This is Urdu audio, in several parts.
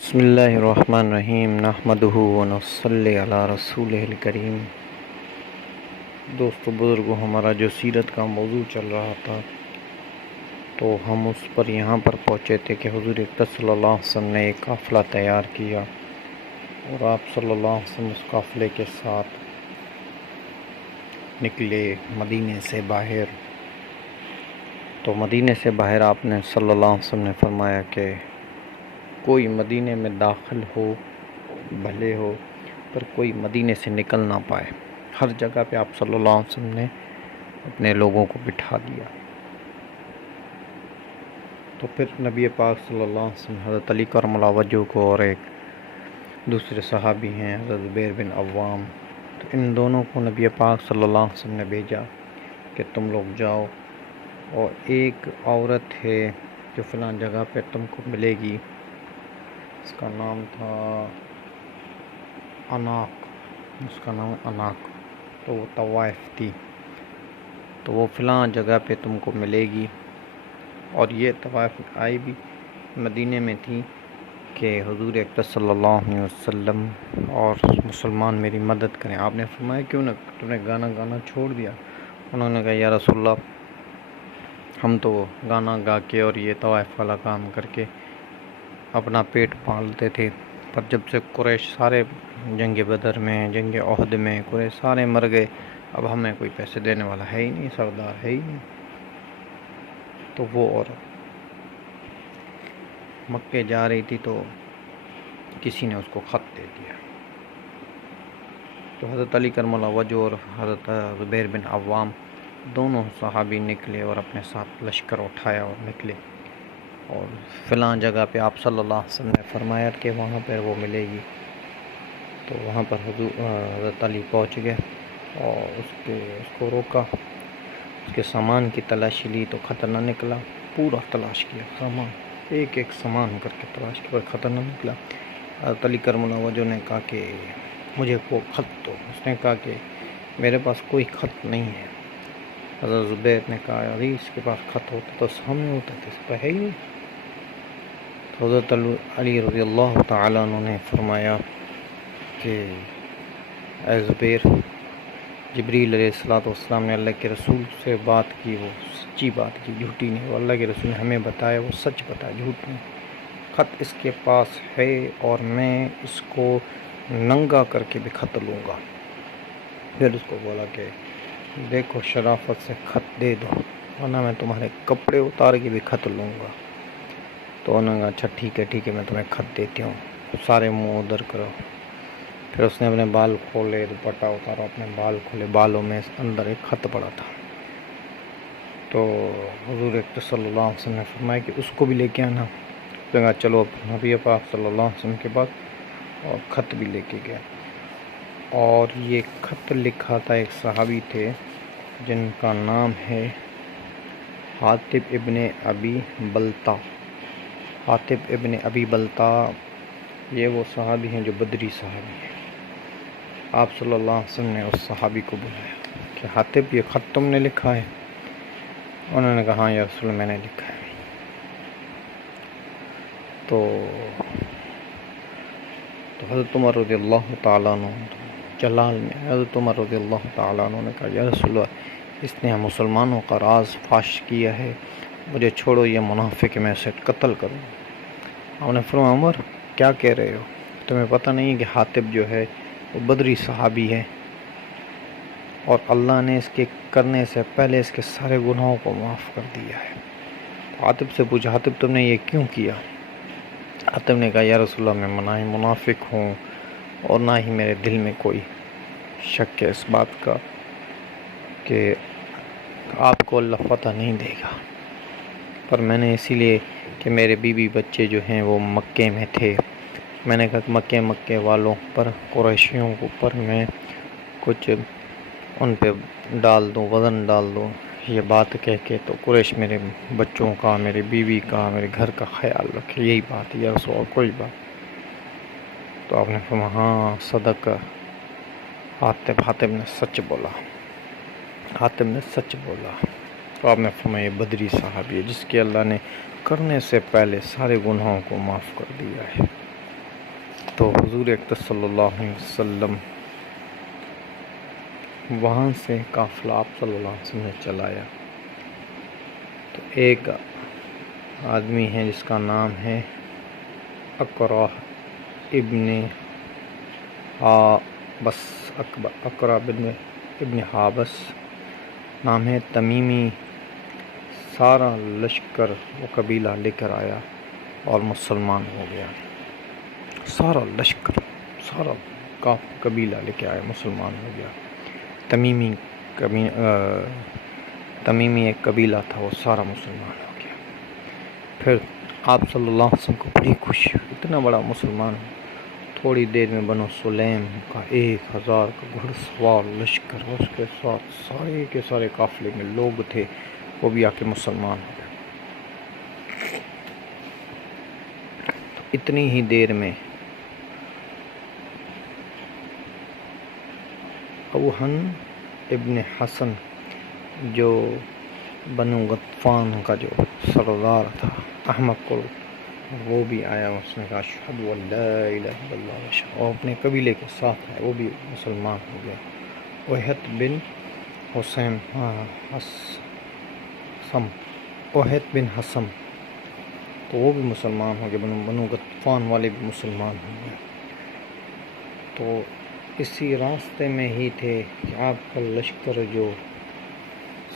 بسم اللہ الرحمن الرحیم نحمدہ ونصلی علی رسولہ الکریم۔ دوستو بزرگوں، ہمارا جو سیرت کا موضوع چل رہا تھا تو ہم اس پر یہاں پر پہنچے تھے کہ حضور اقدس صلی اللہ علیہ وسلم نے ایک قافلہ تیار کیا اور آپ صلی اللہ علیہ وسلم اس قافلے کے ساتھ نکلے مدینے سے باہر۔ تو مدینے سے باہر آپ نے صلی اللہ علیہ وسلم نے فرمایا کہ کوئی مدینے میں داخل ہو بھلے ہو، پر کوئی مدینے سے نکل نہ پائے۔ ہر جگہ پہ آپ صلی اللہ علیہ وسلم نے اپنے لوگوں کو بٹھا دیا۔ تو پھر نبی پاک صلی اللہ علیہ وسلم حضرت علی کرم اللہ وجہہ کو اور ایک دوسرے صحابی ہیں حضرت زبیر بن عوام، تو ان دونوں کو نبی پاک صلی اللہ علیہ وسلم نے بھیجا کہ تم لوگ جاؤ، اور ایک عورت ہے جو فلاں جگہ پہ تم کو ملے گی، اس کا نام تھا اناق، تو وہ طوائف تھی، تو وہ فلاں جگہ پہ تم کو ملے گی۔ اور یہ طوائف آئی بھی مدینے میں تھی کہ حضور اقدس صلی اللہ علیہ وسلم اور مسلمان میری مدد کریں۔ آپ نے فرمایا کیوں نہ تم نے گانا چھوڑ دیا؟ انہوں نے کہا یا رسول اللہ، ہم تو گانا گا کے اور یہ طوائف والا کام کر کے اپنا پیٹ پالتے تھے، پر جب سے قریش سارے جنگ بدر میں، جنگ احد میں قریش سارے مر گئے، اب ہمیں کوئی پیسے دینے والا ہے ہی نہیں، سردار ہے ہی نہیں۔ تو وہ اور مکے جا رہی تھی تو کسی نے اس کو خط دے دیا، تو حضرت علی کرم اللہ وجہہ اور حضرت زبیر بن عوام دونوں صحابی نکلے اور اپنے ساتھ لشکر اٹھایا اور نکلے، اور فلاں جگہ پہ آپ صلی اللہ علیہ وسلم نے فرمایا کہ وہاں پر وہ ملے گی۔ تو وہاں پر حضرت علی پہنچ گئے اور اس کو روکا، اس کے سامان کی تلاشی لی تو خط نہ نکلا، پورا تلاش کیا، سامان ایک سامان کر کے تلاش کیا، پر خط نہ نکلا۔ حضرت علی کرم اللہ وجہہ نے کہا کہ مجھے وہ خط دو۔ اس نے کہا کہ میرے پاس کوئی خط نہیں ہے۔ حضرت زبیر نے کہا علی اس کے پاس خط ہوتا تو سامنے ہوتا تھا، اس پہ ہے ہی نہیں۔ تو حضرت علی رضی اللہ تعالیٰ عنہ نے فرمایا کہ اے زبیر، جبریل علیہ السلام نے اللہ کے رسول سے بات کی، وہ سچی بات کی، جھوٹی نہیں۔ وہ اللہ کے رسول نے ہمیں بتایا، وہ سچ بتایا، جھوٹ نہیں۔ خط اس کے پاس ہے اور میں اس کو ننگا کر کے بھی خط لوں گا۔ پھر اس کو بولا کہ دیکھو شرافت سے خط دے دو، ورنہ میں تمہارے کپڑے اتار کے بھی خط لوں گا۔ تو انہوں نے کہا اچھا ٹھیک ہے میں تمہیں خط دیتی ہوں، سارے منہ ادھر کرو۔ پھر اس نے اپنے بال کھولے، دوپٹہ اتارا، اپنے بال کھولے، بالوں میں اندر ایک خط پڑا تھا۔ تو حضور اقدس صلی اللہ علیہ وسلم نے فرمایا کہ اس کو بھی لے کے آنا۔ تو کہا چلو اب نبی پاک صلی اللہ علیہ وسلم کے بعد اور خط بھی لے کے گیا، اور یہ خط لکھا تھا ایک صحابی تھے جن کا نام ہے حاطب ابن ابی بلتہ۔ حاطب ابن ابی بلتہ یہ وہ صحابی ہیں جو بدری صحابی ہیں۔ آپ صلی اللہ علیہ وسلم نے اس صحابی کو بلایا کہ حاطب یہ خط تم نے لکھا ہے؟ انہوں نے کہا ہاں یا رسول اللہ میں نے لکھا ہے۔ تو حضرت عمر رضی اللہ تعالیٰ عنہ جلال میں حضرت عمر رضی اللہ تعالیٰ عنہ نے کہا یا رسول اللہ، اس نے مسلمانوں کا راز فاش کیا ہے، مجھے چھوڑو، یہ منافق ہے، میں اسے قتل کروں۔ انہوں نے فرمایا عمر کیا کہہ رہے ہو؟ تمہیں پتہ نہیں کہ حاطب جو ہے وہ بدری صحابی ہے، اور اللہ نے اس کے کرنے سے پہلے اس کے سارے گناہوں کو معاف کر دیا ہے۔ حاطب سے پوچھا حاطب تم نے یہ کیوں کیا؟ حاطب نے کہا یا رسول اللہ میں نہ ہی منافق ہوں اور نہ ہی میرے دل میں کوئی شک ہے اس بات کا کہ آپ کو اللہ فتح نہیں دے گا، پر میں نے اسی لیے کہ میرے بیوی بچے جو ہیں وہ مکے میں تھے، میں نے کہا کہ مکے والوں پر، قریشیوں کے اوپر میں کچھ ان پہ ڈال دوں، وزن ڈال دوں، یہ بات کہہ کے تو قریش میرے بچوں کا، میری بیوی کا، میرے گھر کا خیال رکھے، یہی بات ہے رسول، اور کوئی بات۔ تو آپ نے فرمایا ہاں صدق حاطب نے سچ بولا، حاطب نے سچ بولا۔ تو آپ نے فرمایا یہ بدری صحابی ہے جس کے اللہ نے کرنے سے پہلے سارے گناہوں کو معاف کر دیا ہے۔ تو حضور اکرم صلی اللہ علیہ وسلم وہاں سے قافلہ آپ صلی اللہ علیہ وسلم نے چلایا. تو ایک آدمی ہے جس کا نام ہے اقرا ابن ابن حابس نام ہے، تمیمی. سارا لشکر وہ قبیلہ لے کر آیا اور مسلمان ہو گیا. سارا لشکر، سارا قبیلہ لے کے آیا، مسلمان ہو گیا. تمیمی ایک قبیلہ تھا، وہ سارا مسلمان ہو گیا. پھر آپ صلی اللہ علیہ وسلم کو بڑی خوشی ہوئی، اتنا بڑا مسلمان ہو. تھوڑی دیر میں بنو سلیم کا 1000 کا گھڑ سوار لشکر، اس کے ساتھ سارے کے سارے قافلے میں لوگ تھے، وہ بھی آ کے مسلمان ہو گئے. تو اتنی ہی دیر میں اوہن ابن حسن جو بنو غطفان کا جو سردار تھا احمق کو، وہ بھی آیا. اس نے کہا اشہد ان لا الہ الا اللہ، اور اپنے قبیلے کے ساتھ ہے، وہ بھی مسلمان ہو گیا. اوہت بن حسم تو وہ بھی مسلمان ہو گئے. بنو غطفان والے بھی مسلمان ہو گئے. تو اسی راستے میں ہی تھے کہ آپ کا لشکر جو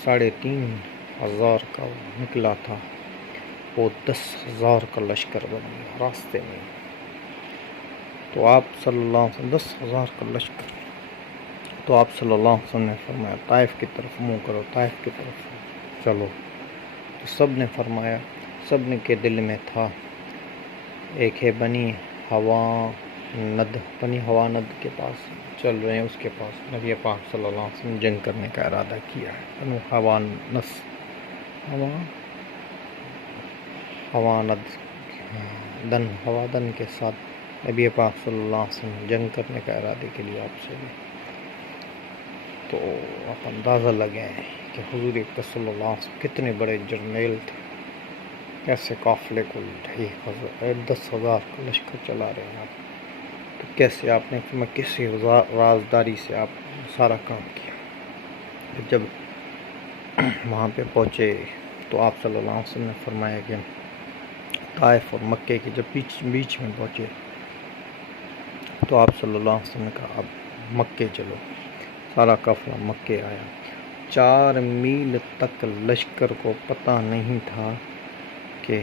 3500 کا نکلا تھا، وہ 10,000 کا لشکر بن گیا راستے میں. تو آپ صلی اللہ علیہ وسلم 10,000 کا لشکر. تو آپ صلی اللہ علیہ وسلم نے فرمایا طائف کی طرف منہ کرو، طائف کی طرف چلو. تو سب نے فرمایا، سب نے کے دل میں تھا. ایک ہے بنی حواند کے پاس چل رہے ہیں، اس کے پاس نبی پاک صلی اللہ علیہ وسلم جنگ کرنے کا ارادہ کیا ہے. بنو ہوادن کے ساتھ نبی پاک صلی اللہ علیہ وسلم جنگ کرنے کا ارادے کے لیے آپ سے بھی. تو آپ اندازہ لگائیں کہ حضور اکرم صلی اللہ علیہ وسلم کتنے بڑے جرنیل تھے، کیسے قافلے کو 10,000 کا لشکر چلا رہے ہیں. تو کیسے آپ نے کسی رازداری سے آپ سارا کام کیا. جب وہاں پہ پہنچے تو آپ صلی اللہ علیہ وسلم نے فرمایا کہ طائف اور مکے کے جب بیچ میں پہنچے تو آپ صلی اللہ علیہ وسلم نے کہا اب مکے چلو. سارا قافلہ مکے آیا. 4 میل تک لشکر کو پتہ نہیں تھا کہ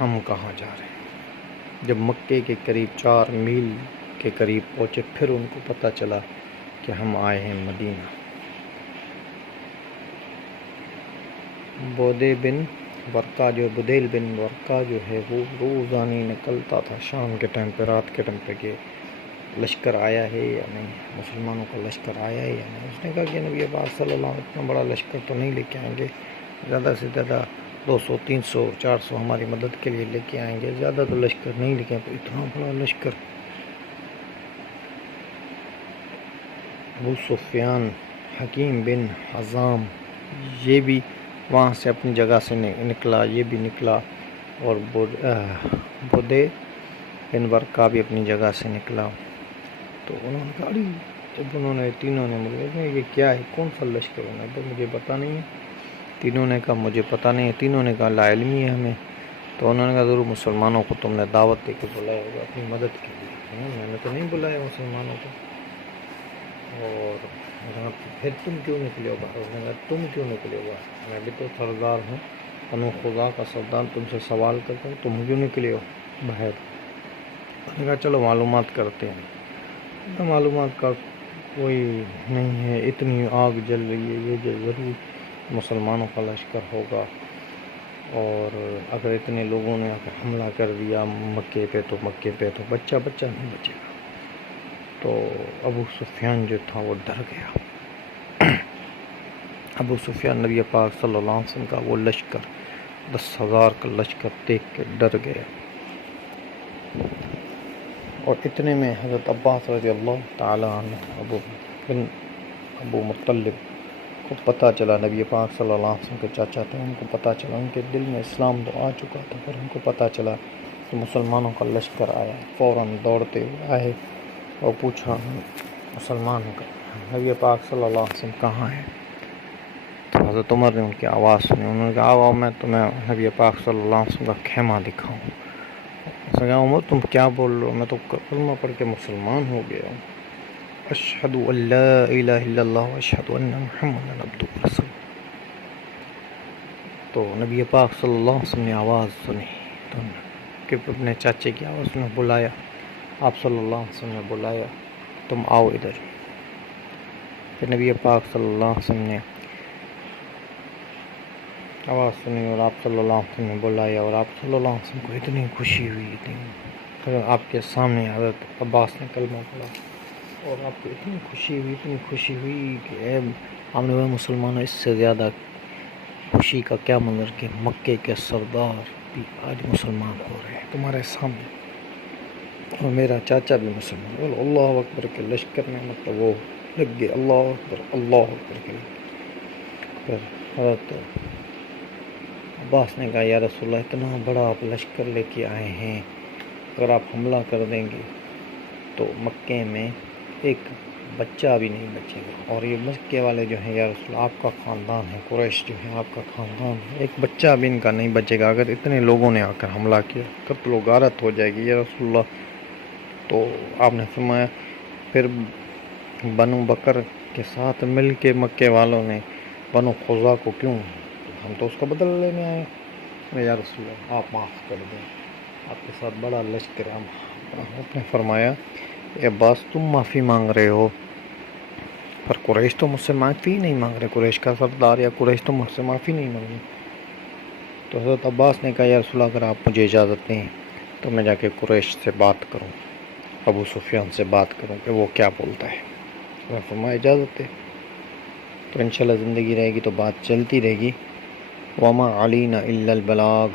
ہم کہاں جا رہے ہیں. جب مکے کے قریب 4 میل کے قریب پہنچے، پھر ان کو پتہ چلا کہ ہم آئے ہیں مدینہ. بدیل بن ورقہ جو ہے وہ روزانہ نکلتا تھا شام کے ٹائم پہ، رات کے ٹائم پہ، کہ لشکر آیا ہے یا نہیں، مسلمانوں کا لشکر آیا ہے یا نہیں. اس نے کہا کہ نبی پاک صلی اللہ علیہ وسلم اتنا بڑا لشکر تو نہیں لے کے آئیں گے، زیادہ سے زیادہ 200 300 400 ہماری مدد کے لیے لے کے آئیں گے، زیادہ تو لشکر نہیں لے کے آئیں. اتنا بڑا لشکر. ابو سفیان، حکیم بن حزام یہ بھی وہاں سے اپنی جگہ سے نکلا، یہ بھی نکلا. اور بدے بن ورقہ بھی اپنی جگہ سے نکلا. تو انہوں نے کہا جب انہوں نے تینوں نے مجھے یہ کیا ہے، کون سا لشکر ہونا ہے، مجھے پتہ نہیں ہے. تینوں نے کہا مجھے پتہ نہیں ہے. تینوں نے کہا لا علمی ہے ہمیں. تو انہوں نے کہا ضرور مسلمانوں کو تم نے دعوت دے کے بلایا ہوگا اپنی مدد کے لیے، میں نے تو نہیں بلایا مسلمانوں کو. اور پھر تم کیوں نکلے ہو باہر؟ اس نے کہا تم کیوں نکلے ہو باہر، میں بھی تو سردار ہوں، بنو خزاعہ کا سردار، تم سے سوال کرتا ہوں، تم کیوں نکلے ہو باہر؟ اس نے کہا چلو معلومات کرتے ہیں. معلومات کا کوئی نہیں ہے، اتنی آگ جل رہی ہے، یہ جو ضرور مسلمانوں کا لشکر ہوگا، اور اگر اتنے لوگوں نے حملہ کر دیا مکے پہ تو بچہ نہیں بچے گا. تو ابو سفیان جو تھا وہ ڈر گیا. ابو سفیان نبی پاک صلی اللہ علیہ وسلم کا وہ لشکر 10,000 کا لشکر دیکھ کے ڈر گئے. اور اتنے میں حضرت عباس رضی اللہ تعالیٰ عنہ ابو مطلب کو پتہ چلا، نبی پاک صلی اللہ علیہ وسلم کے چاچا تھے، ان کو پتہ چلا، ان کے دل میں اسلام تو آ چکا تھا، پر ان کو پتہ چلا تو مسلمانوں کا لشکر آیا، فوراً دوڑتے ہوئے آئے اور پوچھا مسلمانوں کا نبی پاک صلی اللہ علیہ وسلم کہاں ہے؟ تو حضرت عمر نے ان کی آواز سنی، انہوں نے کہا آؤ میں تمہیں نبی پاک صلی اللہ علیہ وسلم کا خیمہ دکھاؤں۔ اس نے کہا عمر تم کیا بول رہے ہو، میں تو کلمہ پڑھ کے مسلمان ہو گیا ہوں، اشہد ان لا الہ الا اللہ واشہد ان محمد عبدہ ورسولہ۔ تو نبی پاک صلی اللہ علیہ وسلم نے آواز سنی تو کہ اپنے چاچے کی آواز میں بلایا، آپ صلی اللہ علیہ وسلم نے بلایا تم آؤ ادھر۔ پھر نبی پاک صلی اللہ علیہ وسلم نے آواز سنی اور آپ صلی اللہ علیہ وسلم نے بلایا، اور آپ صلی اللہ علیہ وسلم کو اتنی خوشی ہوئی، پھر آپ کے سامنے حضرت عباس نے کلمہ پڑھا اور آپ کو اتنی خوشی ہوئی کہ اے آپ نے مسلمانوں، اس سے زیادہ خوشی کا کیا منظر کہ مکے کے سردار بھی آج مسلمان ہو رہے ہیں تمہارے سامنے، اور میرا چاچا بھی مسلمان۔ بولو اللہ اکبر کے لشکر میں مطلب وہ لگ گئے، اللہ اکبر کے لگ۔ پھر حضرت عباس نے کہا یا رسول اللہ اتنا بڑا آپ لشکر لے کے آئے ہیں، اگر آپ حملہ کر دیں گے تو مکے میں ایک بچہ بھی نہیں بچے گا، اور یہ مکے والے جو ہیں یا رسول اللہ آپ کا خاندان ہے، قریش جو ہے آپ کا خاندان ہے، ایک بچہ بھی ان کا نہیں بچے گا، اگر اتنے لوگوں نے آ کر حملہ کیا قتل و غارت ہو جائے گی یا رسول اللہ۔ تو آپ نے فرمایا پھر بنو بکر کے ساتھ مل کے مکے والوں نے بنو خزا کو کیوں، ہم تو اس کا بدلہ لینے آئے ہیں یا رسول اللہ آپ معاف کر دیں، آپ کے ساتھ بڑا لشکر ہے۔ آپ نے فرمایا اے عباس تم معافی مانگ رہے ہو، پر قریش تو مجھ سے معافی نہیں مانگ رہے، قریش کا سردار یا قریش تو مجھ سے معافی نہیں مانگ رہے۔ تو حضرت عباس نے کہا یا رسول اللہ اگر آپ مجھے اجازت دیں تو میں جا کے قریش سے بات کروں، ابو سفیان سے بات کروں کہ وہ کیا بولتا ہے۔ میں فرمایا اجازت دے، تو انشاءاللہ زندگی رہے گی تو بات چلتی رہے گی۔ وما علینا الا البلاغ،